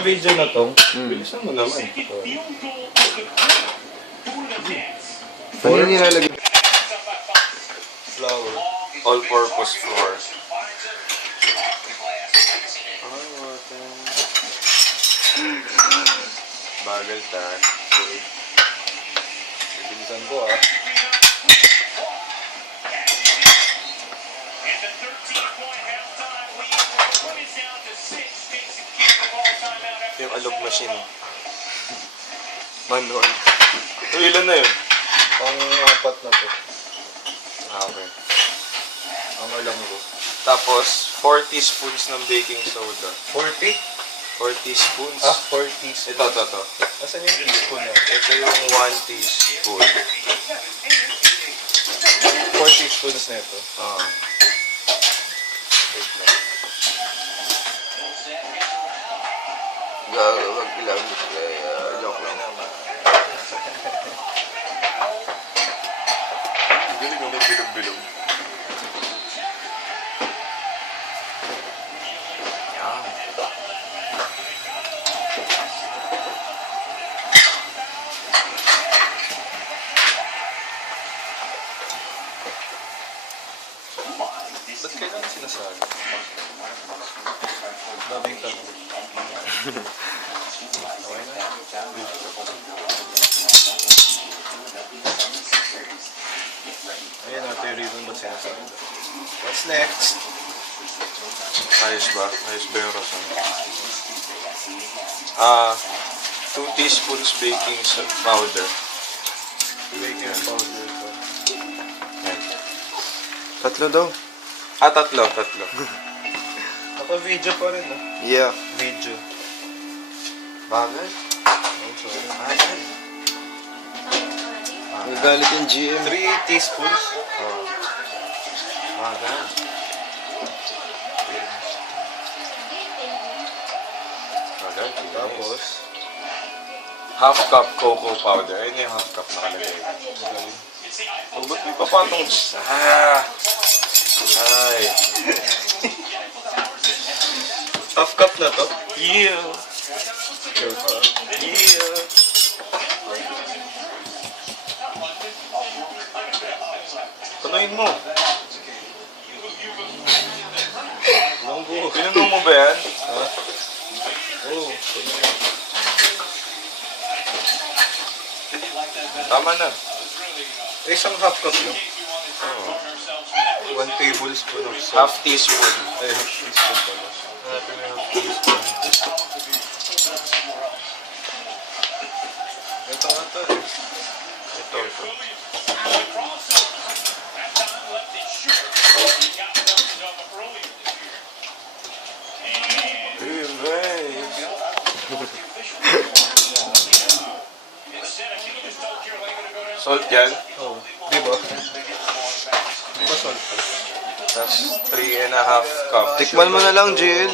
Video na to. Bilisan mo naman. Ano yung nilalagay? Flour. All-purpose flour. Bagal ta. Bilisan ko Yung alog machine. Manual. So, ilan na yun? Pang-apat na to. Okay. Ang alam ko. Tapos, 4 teaspoons ng baking soda. 40? 4 teaspoons. 4 teaspoons. Ito. Nasaan yung teaspoon na? Ito yung 1 teaspoon. 4 teaspoons na ito. Wait lang. Gagawag ilang kaya joke lang. Galing mo bilog-bilog. Yan. Ba't kailangan sinasabi? Daming tanong. Okay na. Ayan natin yung reason ba't sinasabi. What's next? Ayos ba? Ayos ba yung rason? 2 teaspoons baking powder. Baking powder. Yan. Tatlo daw. Tatlo. Naka-video pa rin, Yeah. Video. Bagay? Oh, sorry. Galit yung GM. 3 teaspoons. Bagay. Tapos, half cup cocoa powder. Ayun yung half cup nakalagay. Oh, ba't may papatong? Ay. half cup na to. Yeah. Tunuin mo. Pinunong mo ba yan? Oh, Tama na. isang half cup lang. 1 tablespoon of salt. Half teaspoon. Ay, half teaspoon pala. Hanapin mo yung half teaspoon. Ito nga to Ito. Salt yan. Oh, di ba? Di ba salt? Tapos 3.5 cup. Tikman mo na lang, Jill.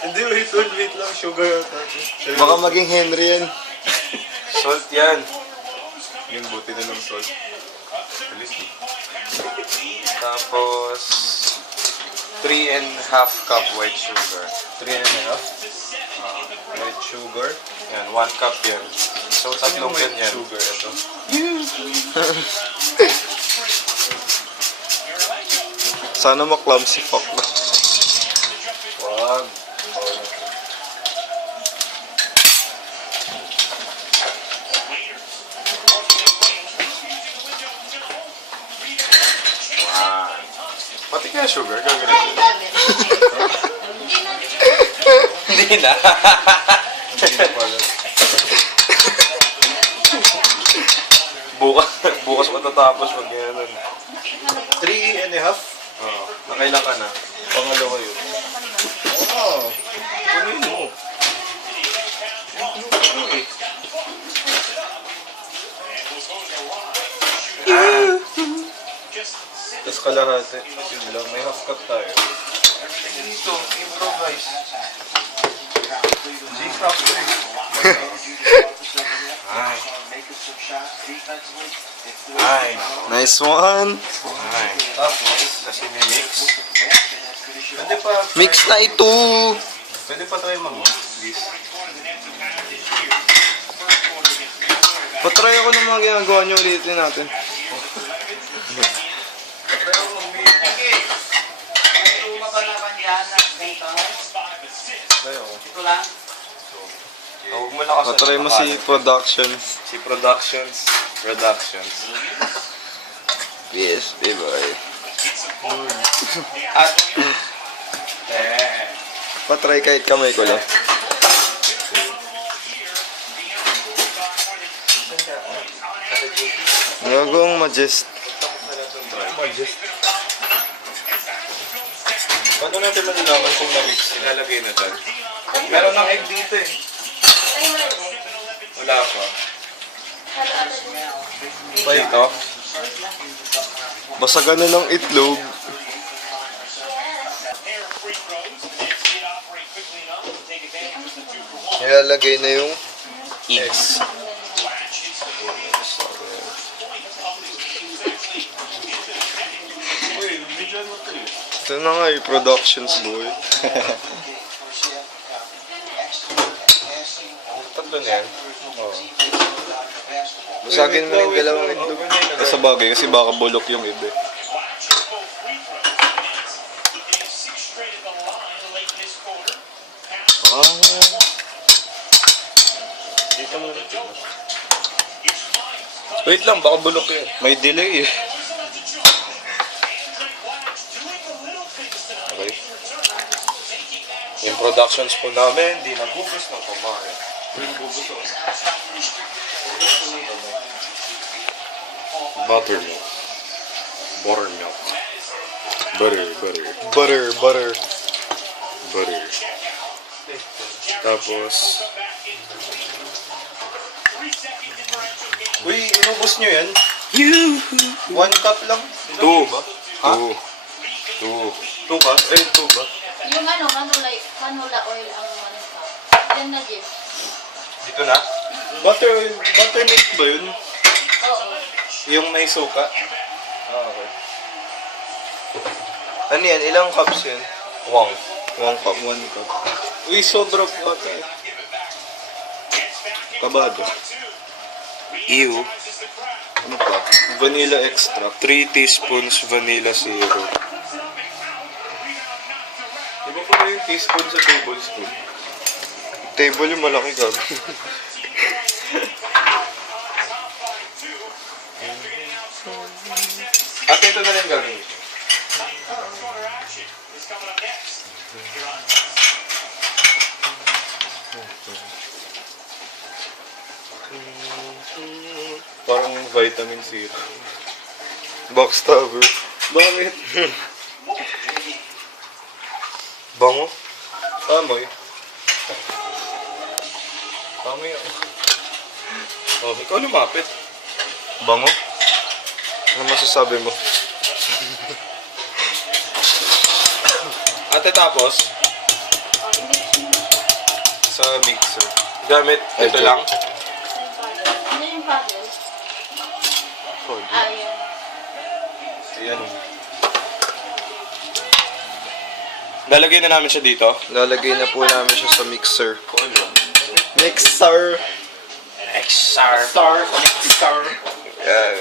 Hindi, wait lang. Sugar. Baka maging Henry yan. Salt yan. Yung buti na lang salt. Tapos 3.5 cup white sugar. 3.5? White sugar. Yan, 1 cup yan. So, tatlong White ganyan. sugar ito. Sana ma-clumsy fuck na. Wag. Wow. Pati kaya sugar, gagawin Hindi na. Bukas matatapos pag yan. 3.5? Oo. Nakailan ka na? Pangalawa yun. Wow! Punuin mo. Tapos kalahati. Yun lang, may half cup tayo. dito, improvise. J-Crop 3. Ay. Ay. Nice one. Ay. Tapos, kasi may mix. Pwede pa. Mix na ito. Pwede pa tayo please. Patry ako ng mga ginagawa niyo ulitin natin. Ito lang. Huwag mo lang Patry mo si Productions. Si Productions. PSP boy. At Patry kahit kamay ko lang. Gagawang majest. Paano natin malalaman kung na-mix? Ilalagay na dyan. Meron ng egg dito eh. Wala pa. Pa ito? Basta ganun ng itlog. Nilalagay na yung Eggs. ito na nga yung Productions boy. Tatlo na yan. Oo. Basagin mo na yung dalawang itlog. Sa bagay kasi baka bulok yung iba. Wait lang, baka bulok yan. May delay eh. Okay. Yung productions po namin, di nagugas ng pamahal. Buttermilk. Buttermilk. Butter. Butter. Butter. Tapos... Uy, inubos nyo yan? 1 cup lang? 2 ba? Ha? 2. 2 ka? 2 ba? Yung canola oil ang ano ka. Yan na, Jeff. Dito na? Buttermilk ba yun? Oo. Yung may suka? Okay. Ano yan? Ilang cups yan? 1 cup. 1 cup. Uy, sobra po ata eh. Kabado. Ew. Ano pa? Vanilla extract. 3 teaspoons vanilla syrup. Diba po ba yung teaspoon sa tablespoon? Table yung malaki gag. At ito na rin gagawin. Parang vitamin C. Backstabber. Bakit? Bango? Amoy. Amoy ako. Oh, ikaw lumapit. Bango? Ano masasabi mo? Ate tapos, Sa mixer. gamit ito Ito. lang. Ano yung paddle? Ayun. Ayan. Lalagay na namin siya dito. Lalagay na po namin siya sa mixer. Mixer! Mixer. Yeah.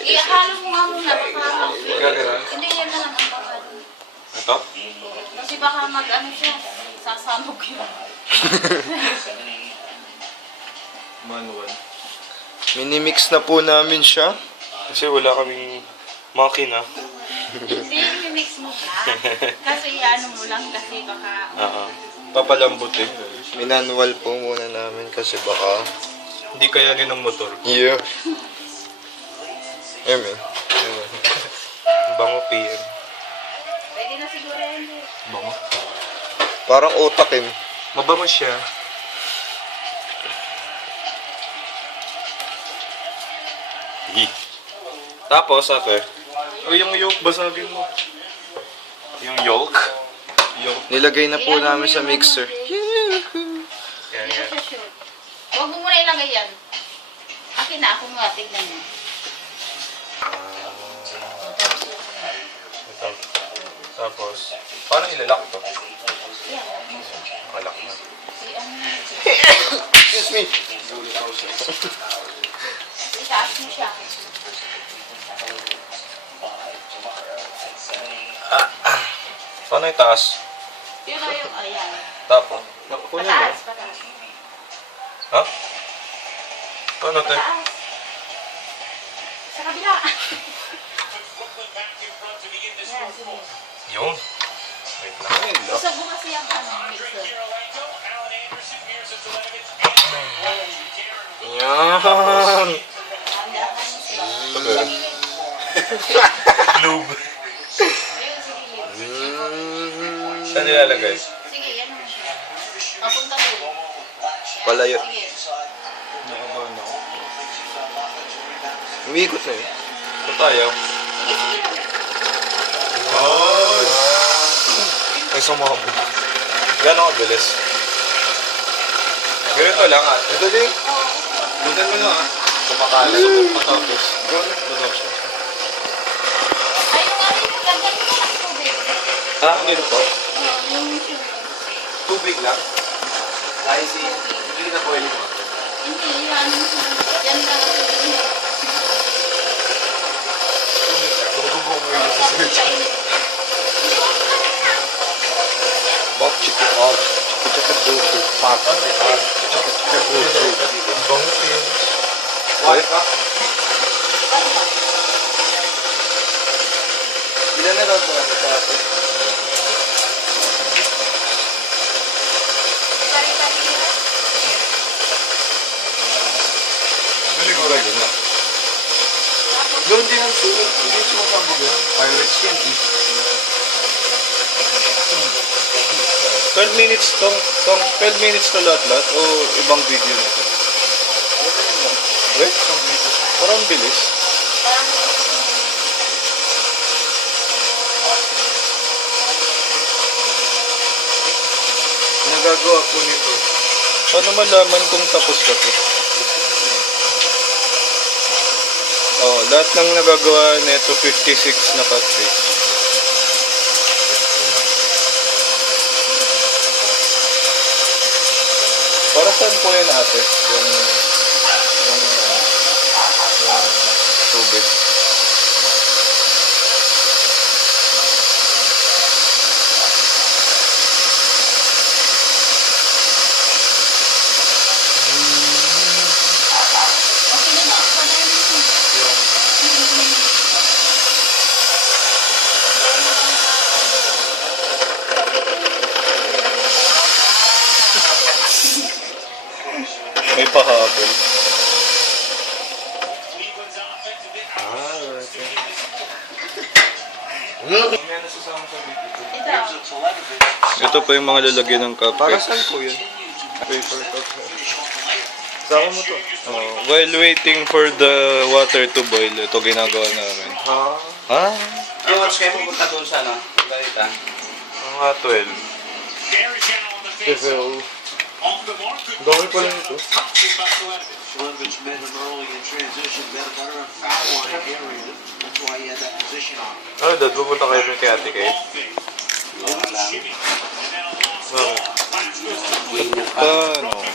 Ihalo mo nga muna. Baka Gagawin. hindi, yan na lang ang baka. Ito? Kasi baka mag-ano siya. Sasanog yun. Manual. Minimix na po namin siya. Kasi wala kaming makina. Hindi, mimix mo pa. Kasi ano mo lang kasi baka... Oo. Papalambutin. Minanual po muna namin kasi baka... Hindi kayanin ng motor. Yeah. Amen. Bango PM. Pwede na siguro yan. Bango. Parang otakin. Mabango siya. Tapos, ate. O yung yolk basagin mo. yung yolk. Nilagay na po Iyan mo namin sa yung mixer. ano, Yan, Hindi yan. ko siya shoot. Huwag mo muna ilagay yan. Akin na, ako nga, tignan mo. Ito. Tapos, paano ilalak to? Yan, huwag mo siya. Malak na. Excuse me. Itaas mo siya. Paano itaas? Yun na yung, ayan. Tapos? Kunin mo. Pataas, pataas. Ha? Paano to? Pataas. Sa kabila. Yan, sige. Yun. Wait lang. Usap mo kasi yung mixer. Yan. Handa ka. Lube. Ayun, sige. Saan nilalagay? Sige, yan mo siya. Papunta doon. Palayo. Sige. Nakabahan ako. Umiikot na yun. Ito tayo. Sige, sige. Ay, sumabog. Gano'ng kabilis? Ganito lang ah. Ito din. Bukan mo na ah. Kumakalat. Matapos. Ay, yung ano yung ganda mo ng tubig. Ah, ganito po? Yung Tubig lang? Ay, hindi na boil yung water. hindi, yan. Yan lang ang tubig. Bok, chiki off. Chiki buto. Pak. Chiki buto. Bangus yun. What? Ilan na daw po kasi sa atin? Tari-tari yan. Siguro yun na. Doon din ang sulit. Hindi sumasabog yun. Pirates yan eh. 12 minutes tong 12 minutes to lahat-lahat o ibang video nito? Wait, parang bilis. Parang Nagagawa po nito. Paano malaman kung tapos ka to? Oh, lahat ng nagagawa nito 56 na cut eh. Para saan po yan ate? Yung tubig. okay na ba? May pahabol. Ito. Ito pa yung mga lalagyan ng kape. Para saan po yun? Paper cup. Saka mo to. While waiting for the water to boil, ito ginagawa namin. Ha? Ha? Ay, oras kayo pupunta doon sa ano? Galita. Mga 12. Kasi gawin pa lang ito. Slimovich met him early in transition, met him under a foul line area. That's why he had that position on. Ano, Dad? Pupunta kayo doon kay Ate Kate? Wala lang. Bakit? Paano?